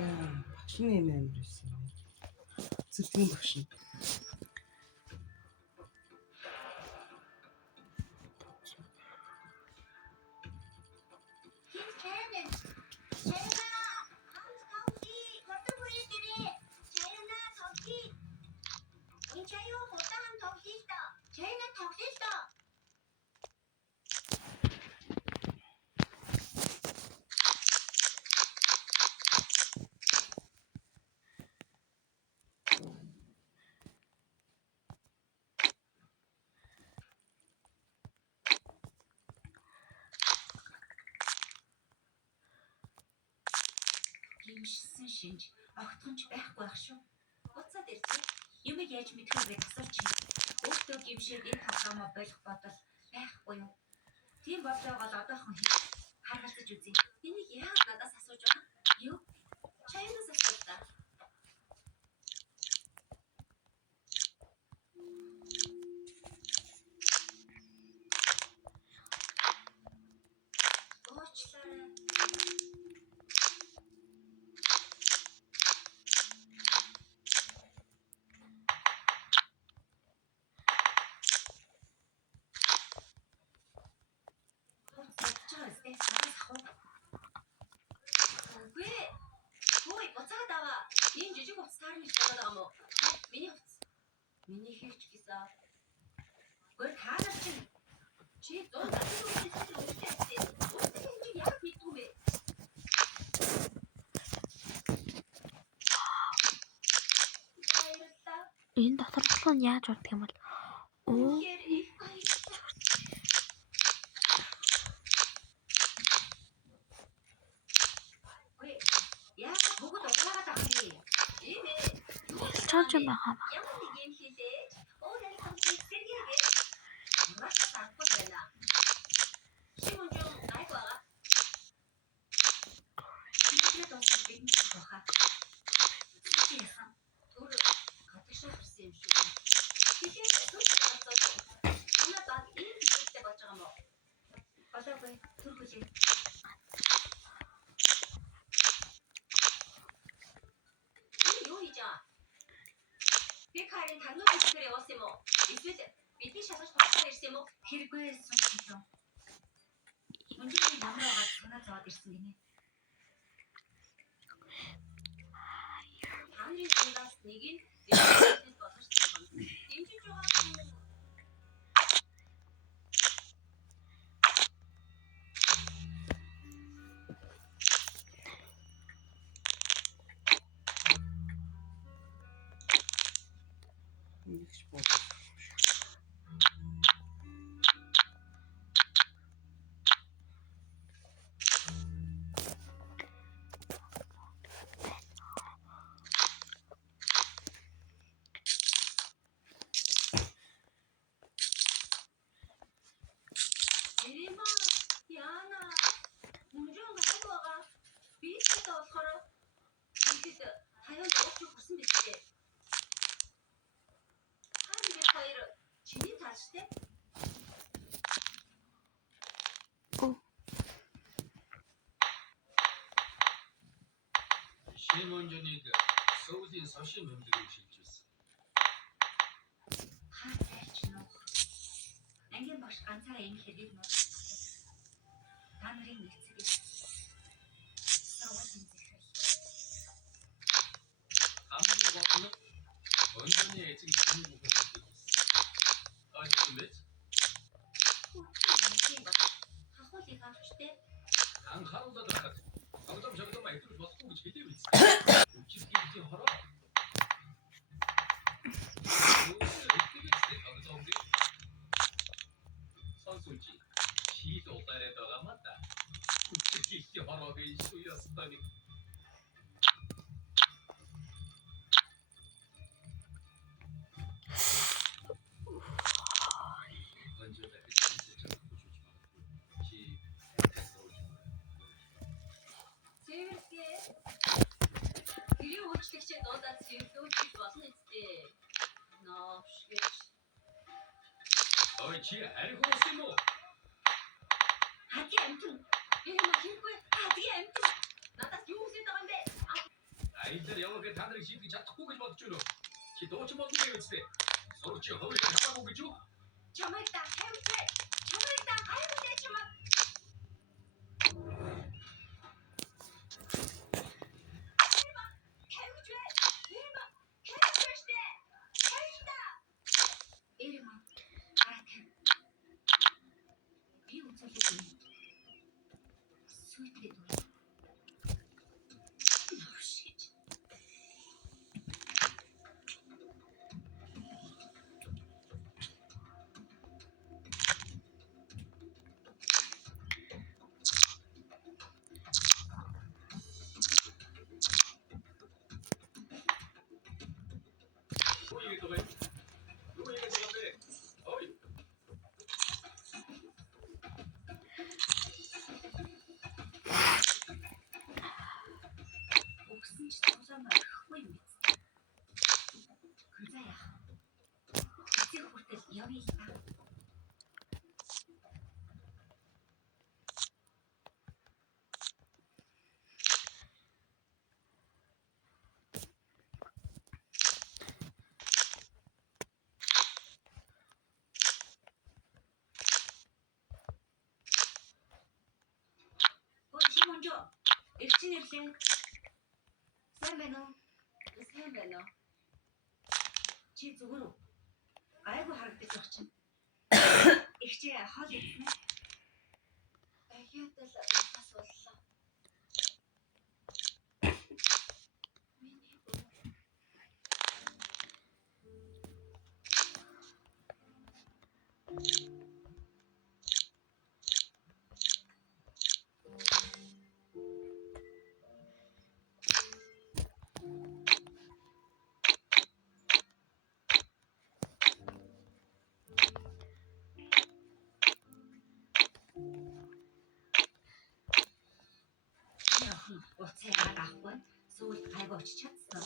Яа, багшны нэмээр байсан. Зүтгэн багш нь. Гимшсэн шинж огтхонч байхгүй байх шүү. Буцаад ирсэн. Юм яаж мэдхүүгээ асууч. Өөртөө гимшээд энэ тоглоомоо болох бодол байхгүй юу? Тийм бодлогоо л одоохон харгалзаж үзье. Энийг яагаад надаас асууж байгаа? Юу? Чаянаас асуулаа. Уучлаарай. Ой, буцаад аваа. Ийм жижиг хувцас таармиж болоод байгаа мó. Миний хувцас. Миний хийвч гэсэн. Гөр таарч чи 100 дахин үсэлсэн үсэлсэн. Үсэлсэн чи яг мэдгүй бэ? Энэ доторхол нь яаж урддаг юм бол оо яа бүгд угаагаад авах юм. чаач юм байгаа. Ямар нэг юм хийлээ. Өөрөө хамт сэргээгээ. Маш сарпал байна. Шимэн жоо гайг байгаа. Тэгэлээ дуусах бидний баха. Яасан. Түр гадагшаа харсан юм шүү. Тэгэхээр түр хацаад манай баг ийм зүйлтэй болж байгаа мó. Болоогүй түр хүлээ. Юу хийж байгаа? Би харин танууд ихтэй явуулсан юм уу? Эсвэл бидний шалгаж тоглох ирсэн юм уу? Хэрэггүй сонсон. Өнөөдөр намраа санаа зовоод ирсэн гинэ. Таны дундаас нэг нь бидээс болгож байгаа. Дэмжиж байгаа. Нэгч бодож. Эрэма яана мужон гайг байгаа. Би ч болохоор ихэд хаяад ууч хүрсэн биз дээ. Хаан бид хоёр чиний тааштай. Шимонжоныг Соулийн сошин мэмлэгийг шилжүүлсэн. Хаа тайлч нөх. Ангийн багш ганцаараа энэ хэргийг нууц. Та нарын нэгцгийг савсан зэрэг. Хамгийн гол нь Онжоны эцэг чиний бүхэн мэддэг. Ойлгосон биз? Хүүхдийн баг хахуулыг авчтэй. Анхааруулаад байхад тоглоом айдвар болохгүй гэж хэлээ биз? Үчигдээ хороо. 선수지 시도 따라다가 맞다. 우측이 허락의 이슈였다니. 언제다 진짜 잡고 주지 마. 시 대서오지 마. Зэрэг гэрээ уучлагчаа дуудаад зөвлөж болно үстэй. Ноош гэж. 어이 지 알고 오세요. Хадгийн амтэн. Энэ хийхгүй. Хадгийн амтэн. Надаас юу хүсэж байгаа юм бэ? 아이들 영어 그 단어를 시키기 자꾸 그지 못 주노. 기 도치 못 주게 그치. 서로 지 허리 잡아고 그죠? Чамайг та хайвчээ. Чамайг та хайвчээ чамайг. Хайвчээ. Эрэма. Хайвчээ. Хайда. Эрэма. Арай. Би үзүүлэх юм. Сүйтгээ дүү. Шиж. 뭐 이게 또 왜? 누구 얘기 저건데? 어이. Өгсөн ч цуглаан байхгүй юм биз. Гүзээ яах. Эцэг хүртэл явъя л та. Чи 먼저 эрчин ирлээ. Сайн байна уу? Сайн байна уу? Чи зүгээр үү? Айгу харагдаж байх чинь. Ихчээ хол идсэн. Ахиад л бас боллоо. Миний бөө. Уцаа авахгүй. Сүүлд гайгүй очиж чадсан.